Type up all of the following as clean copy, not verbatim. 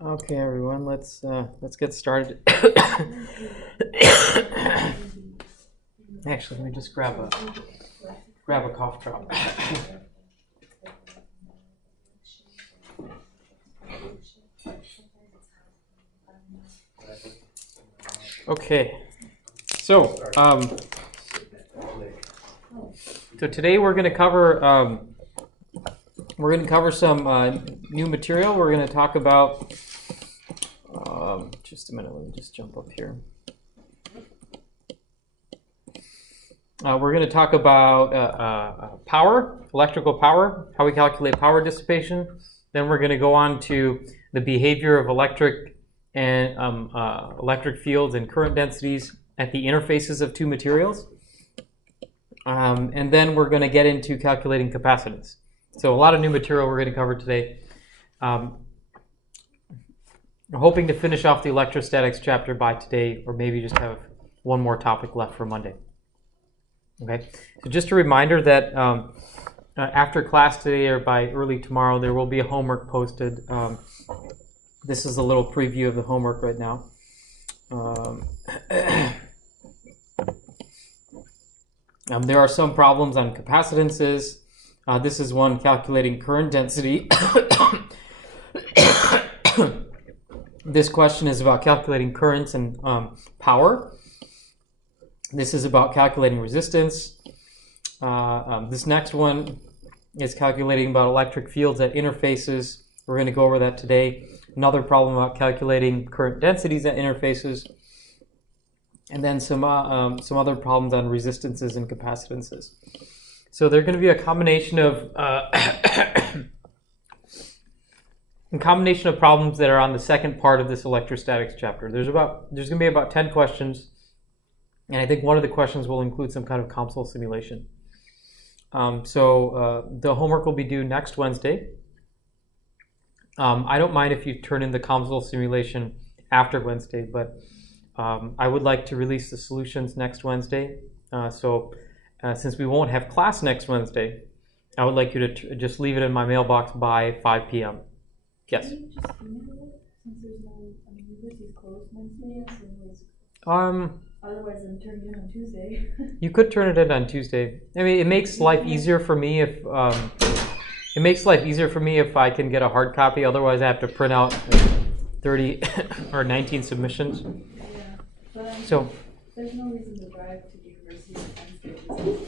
Okay, everyone, let's get started. Actually, let me just grab a cough drop. Okay, so today we're going to cover some new material. We're going to talk about. Just a minute. Let me just jump up here. We're going to talk about power, electrical power, how we calculate power dissipation. Then we're going to go on to the behavior of electric and electric fields and current densities at the interfaces of two materials. And then we're going to get into calculating capacitance. So a lot of new material we're going to cover today. We're hoping to finish off the electrostatics chapter by today, or maybe just have one more topic left for Monday. Okay, so just a reminder that after class today or by early tomorrow, there will be a homework posted. This is a little preview of the homework right now. There are some problems on capacitances. This is one calculating current density. This question is about calculating currents and power. This is about calculating resistance. This next one is calculating about electric fields at interfaces. We're going to go over that today. Another problem about calculating current densities at interfaces. And then some other problems on resistances and capacitances. So they're going to be a combination of problems that are on the second part of this electrostatics chapter. There's going to be about 10 questions. And I think one of the questions will include some kind of console simulation. So the homework will be due next Wednesday. I don't mind if you turn in the console simulation after Wednesday, but I would like to release the solutions next Wednesday. Since we won't have class next Wednesday, I would like you to just leave it in my mailbox by 5 p.m. Yes? Can you just email it since there's no, university's closed Wednesday, otherwise I'm turning it in on Tuesday. You could turn it in on Tuesday. I mean, it makes life easier for me if I can get a hard copy. Otherwise, I have to print out 30 or 19 submissions. Yeah, but there's no reason to drive to the university on Wednesday. Just turn it in.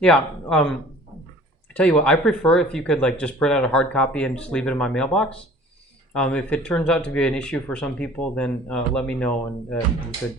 Yeah. Tell you what, I prefer if you could just print out a hard copy and just leave it in my mailbox. If it turns out to be an issue for some people, then let me know, and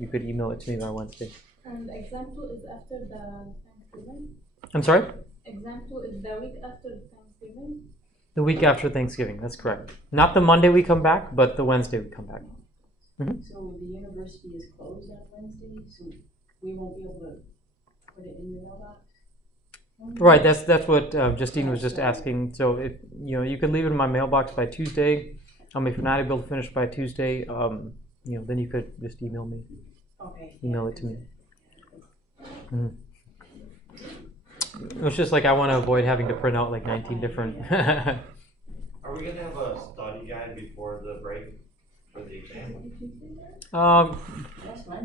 you could email it to me by Wednesday. And the exam two is after the Thanksgiving? I'm sorry? Exam two is the week after Thanksgiving? The week after Thanksgiving, that's correct. Not the Monday we come back, but the Wednesday we come back. Mm-hmm. So the university is closed on Wednesday, so we won't be able to put it in your mailbox? Right, that's what Justine was just asking. So if you could leave it in my mailbox by Tuesday. If you're not able to finish by Tuesday, then you could just email me. Okay. Email it to me. Mm. It's just I want to avoid having to print out 19 different. Are we going to have a study guide before the break for the exam? I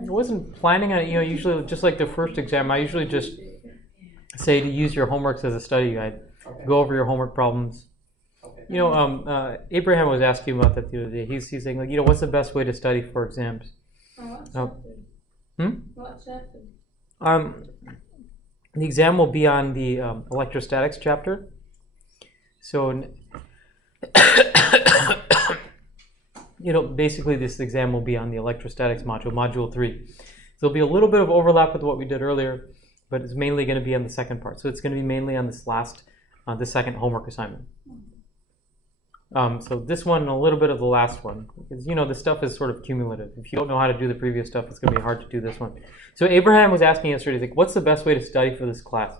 wasn't planning on it. Usually just like the first exam, I usually just say to use your homeworks as a study guide. Okay. Go over your homework problems. Okay. Abraham was asking about that the other day. He's saying what's the best way to study for exams? What chapter? The exam will be on the electrostatics chapter. So, basically this exam will be on the electrostatics module, module 3. So there'll be a little bit of overlap with what we did earlier, but it's mainly going to be on the second part. So it's going to be mainly on this the second homework assignment. So this one and a little bit of the last one, because the stuff is sort of cumulative. If you don't know how to do the previous stuff, it's going to be hard to do this one. So Abraham was asking yesterday, he's what's the best way to study for this class?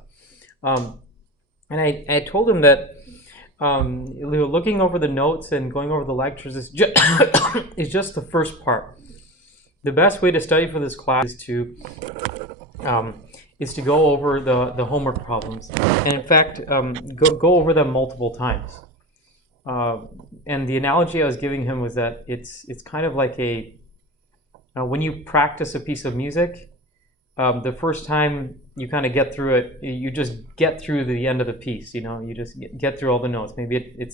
And I told him that looking over the notes and going over the lectures is just the first part. The best way to study for this class is to go over the homework problems, and in fact, go over them multiple times. and the analogy I was giving him was that it's kind of like when you practice a piece of music, the first time you kind of get through it, you just get through the end of the piece. You just get through all the notes. Maybe it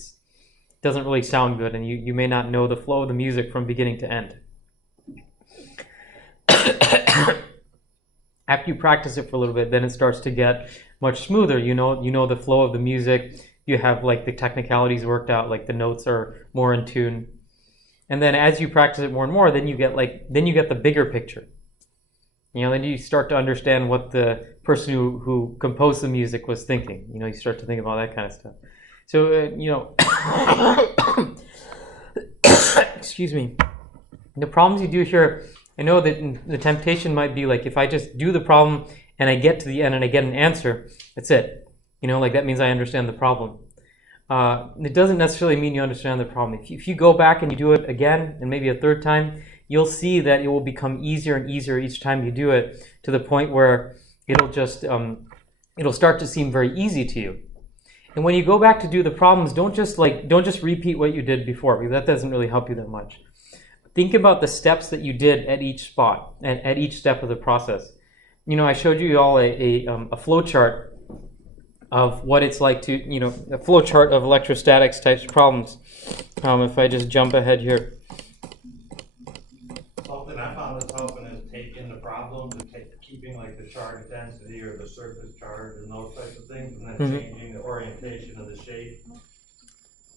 doesn't really sound good, and you may not know the flow of the music from beginning to end. After you practice it for a little bit, then it starts to get much smoother. You know the flow of the music. You have like the technicalities worked out, like the notes are more in tune. And then as you practice it more and more, then you get the bigger picture. Then you start to understand what the person who composed the music was thinking. You start to think about that kind of stuff. So, excuse me. The problems you do here, I know that the temptation might be like, if I just do the problem and I get to the end and I get an answer, that's it. Like that means I understand the problem. It doesn't necessarily mean you understand the problem. If you go back and you do it again and maybe a third time, you'll see that it will become easier and easier each time you do it, to the point where it'll start to seem very easy to you. And when you go back to do the problems, don't just repeat what you did before, because that doesn't really help you that much. Think about the steps that you did at each spot, at each step of the process. I showed you all a flow chart of what it's like to, a flow chart of electrostatics types problems. If I just jump ahead here. Something I found that's helping is taking the problems and keeping like the charge density or the surface charge and those types of things, and then changing the orientation of the shape.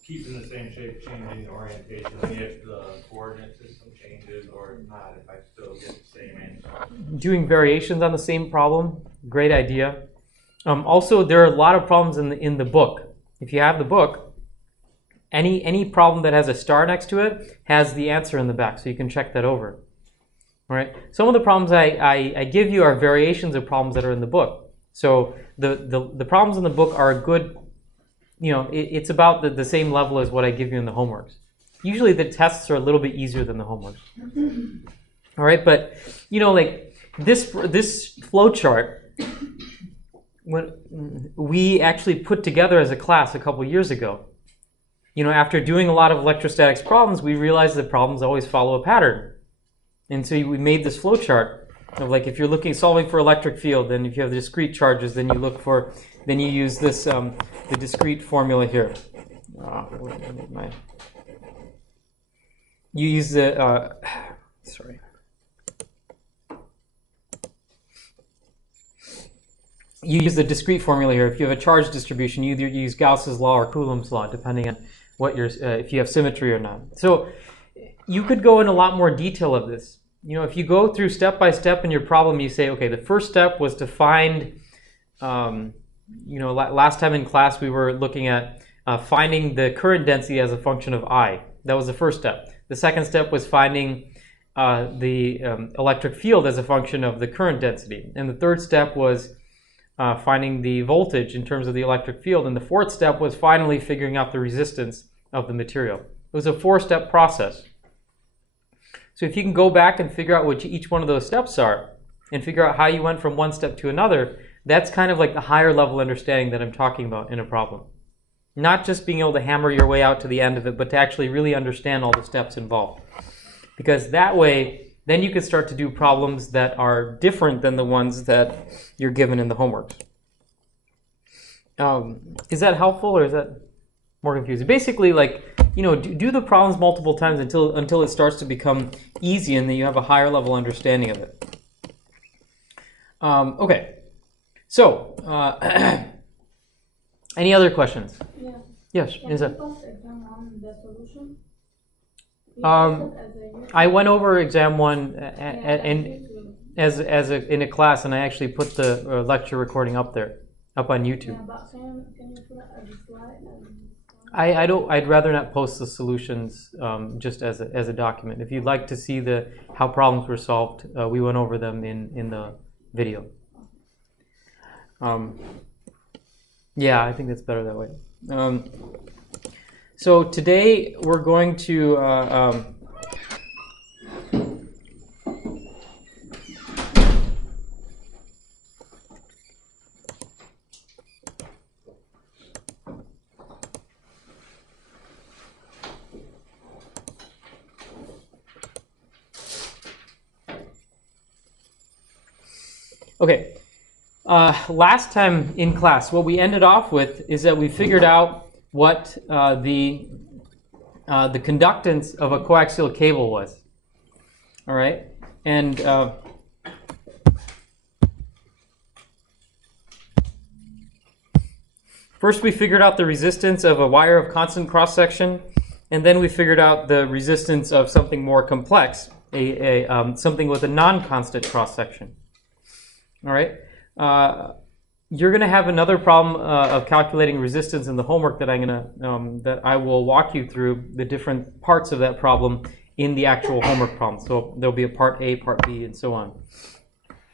Keeping the same shape, changing the orientation, if the coordinate system changes or not, if I still get the same answer. Doing variations on the same problem, great idea. Also, there are a lot of problems in the book. If you have the book, any problem that has a star next to it has the answer in the back, so you can check that over. All right. Some of the problems I give you are variations of problems that are in the book. So the problems in the book are a good, it's about the same level as what I give you in the homeworks. Usually the tests are a little bit easier than the homeworks. All right, but like this flow chart, when we actually put together as a class a couple years ago. After doing a lot of electrostatics problems, we realized that problems always follow a pattern. And so we made this flow chart of like, if you're solving for electric field, then if you have the discrete charges, then you use this, the discrete formula here. You use the, sorry. You use the discrete formula here. If you have a charge distribution, you either use Gauss's law or Coulomb's law, depending on what if you have symmetry or not. So you could go in a lot more detail of this. If you go through step by step in your problem, you say, okay, the first step was to find, last time in class we were looking at finding the current density as a function of I. That was the first step. The second step was finding the electric field as a function of the current density. And the third step was finding the voltage in terms of the electric field. And the fourth step was finally figuring out the resistance of the material. It was a 4-step process. So if you can go back and figure out what each one of those steps are, and figure out how you went from one step to another, that's kind of like the higher level understanding that I'm talking about in a problem. Not just being able to hammer your way out to the end of it, but to actually really understand all the steps involved. Because that way, then you can start to do problems that are different than the ones that you're given in the homework. Is that helpful, or is that more confusing? Basically, like, do the problems multiple times until it starts to become easy, and then you have a higher level understanding of it. Okay. So, any other questions? Yeah. Yes. Can you post exam on the solution? I went over exam 1 in a class, and I actually put the lecture recording up on YouTube. Yeah, but can you put a slide? I'd rather not post the solutions just as a document. If you'd like to see how problems were solved, we went over them in the video. Yeah, I think that's better that way. So today we're going to Okay. Last time in class, what we ended off with is that we figured out what the conductance of a coaxial cable was. All right, and first we figured out the resistance of a wire of constant cross section, and then we figured out the resistance of something more complex, something with a non-constant cross section. All right. You're going to have another problem of calculating resistance in the homework that that I will walk you through the different parts of that problem in the actual homework problem. So there'll be a part A, part B, and so on.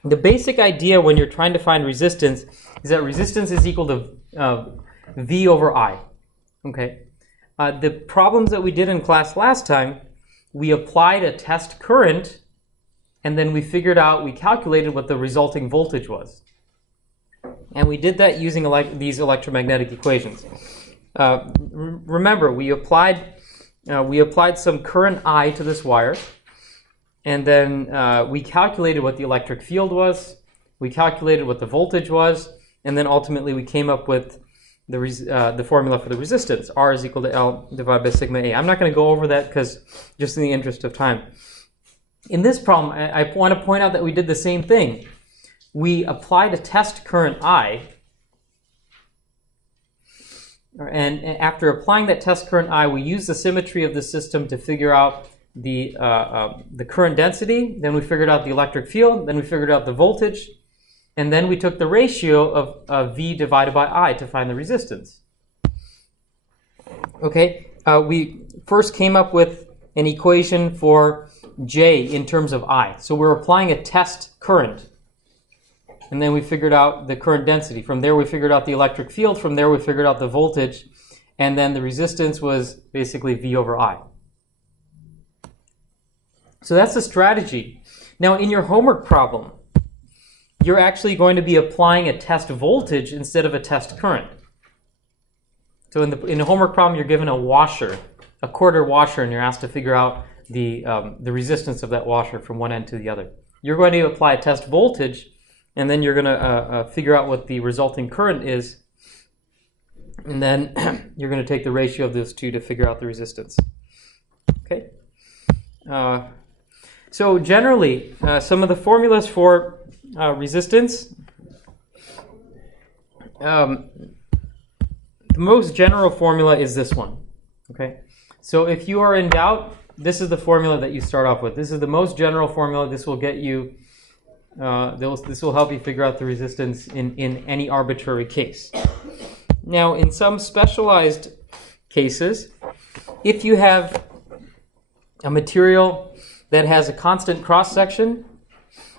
The basic idea when you're trying to find resistance is that resistance is equal to V over I. Okay. The problems that we did in class last time, we applied a test current, and then we calculated what the resulting voltage was. And we did that using these electromagnetic equations. Remember, we applied some current I to this wire, and then we calculated what the electric field was, we calculated what the voltage was, and then ultimately we came up with the formula for the resistance. R is equal to L divided by sigma A. I'm not going to go over that because just in the interest of time. In this problem, I want to point out that we did the same thing. We applied a test current I, and after applying that test current I, we used the symmetry of the system to figure out the current density. Then we figured out the electric field. Then we figured out the voltage, and then we took the ratio of V divided by I to find the resistance. Okay, we first came up with an equation for J in terms of I. So we're applying a test current. And then we figured out the current density. From there we figured out the electric field. From there we figured out the voltage. And then the resistance was basically V over I. So that's the strategy. Now in your homework problem, you're actually going to be applying a test voltage instead of a test current. So in the homework problem, you're given a washer, a quarter washer, and you're asked to figure out the resistance of that washer from one end to the other. You're going to apply a test voltage, and then you're going to figure out what the resulting current is, and then you're going to take the ratio of those two to figure out the resistance. Okay. So generally, some of the formulas for resistance. The most general formula is this one. Okay. So if you are in doubt, this is the formula that you start off with. This is the most general formula. This will get you. This will help you figure out the resistance in any arbitrary case. Now, in some specialized cases, if you have a material that has a constant cross-section,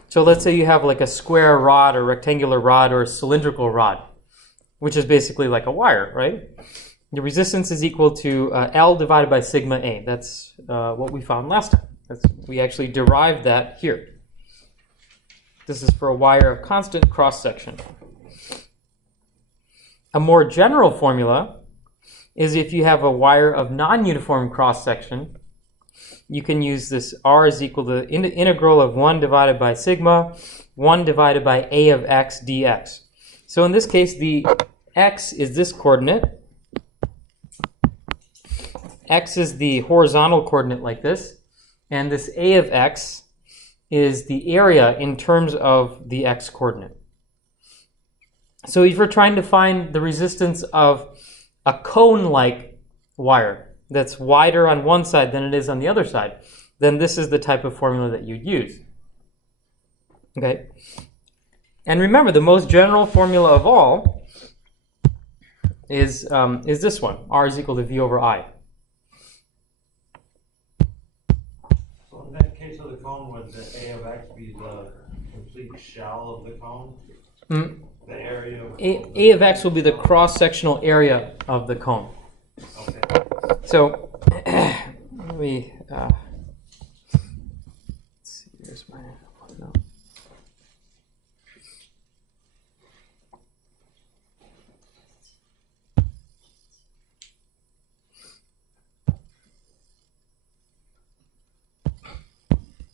so let's say you have like a square rod or rectangular rod or a cylindrical rod, which is basically like a wire, right? The resistance is equal to L divided by sigma A. That's what we found last time. We actually derived that here. This is for a wire of constant cross-section. A more general formula is if you have a wire of non-uniform cross-section, you can use this R is equal to the integral of 1 divided by sigma, 1 divided by A of x dx. So in this case, the x is this coordinate. X is the horizontal coordinate like this. And this A of x is the area in terms of the x coordinate. So if you're trying to find the resistance of a cone-like wire that's wider on one side than it is on the other side, then this is the type of formula that you'd use. Okay? And remember, the most general formula of all is this one. R is equal to V over I. So in that case of the cone, would the A of x be the complete shell of the cone? Mm. The area of A of x will be the cross-sectional area of the cone. Okay. So let me let's see. Here's my note.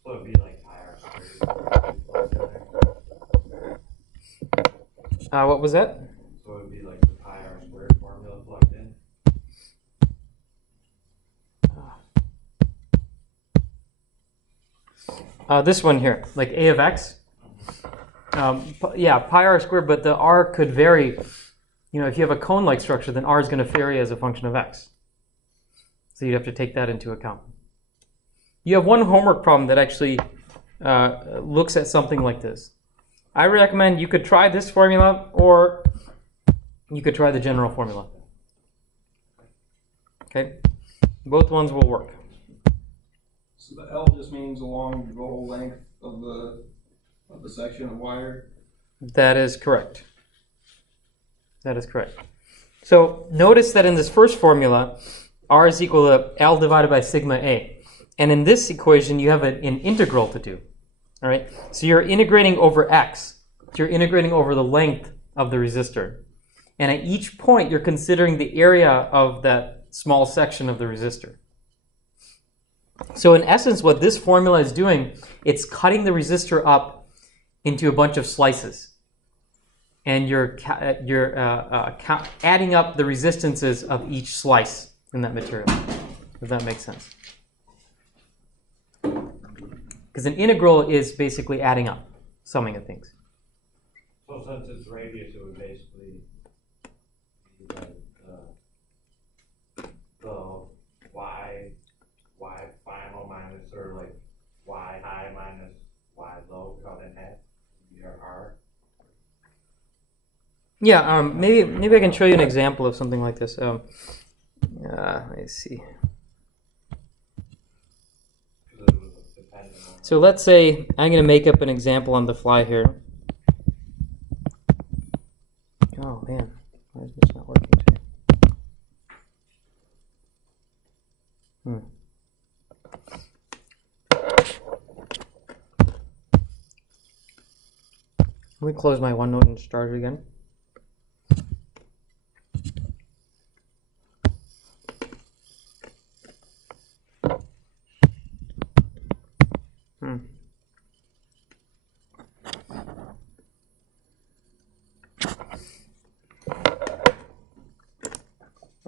So it'd be like higher. What was that? So it would be like the pi r squared formula plugged in. This one here, like a of x. Yeah, pi r squared, but the r could vary. You know, if you have a cone-like structure, then r is going to vary as a function of x. So you'd have to take that into account. You have one homework problem that actually looks at something like this. I recommend you could try this formula, or you could try the general formula. Okay? Both ones will work. So the L just means along the whole length of the section of wire? That is correct. That is correct. So notice that in this first formula, r is equal to L divided by sigma A. And in this equation, you have an integral to do. All right? So you're integrating over x. So you're integrating over the length of the resistor. And at each point, you're considering the area of that small section of the resistor. So in essence, what this formula is doing, it's cutting the resistor up into a bunch of slices. And you're adding up the resistances of each slice in that material, if that makes sense. Because an integral is basically adding up, summing of things. So since it's radius, it would basically be like the y final minus, or like y high minus y low, cut in half, your r. Yeah, maybe I can show you an example of something like this. Let's see. So let's say I'm going to make up an example on the fly here. Oh man, why is this not working today? Let me close my OneNote and start it again.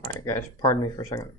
Alright guys, pardon me for a second.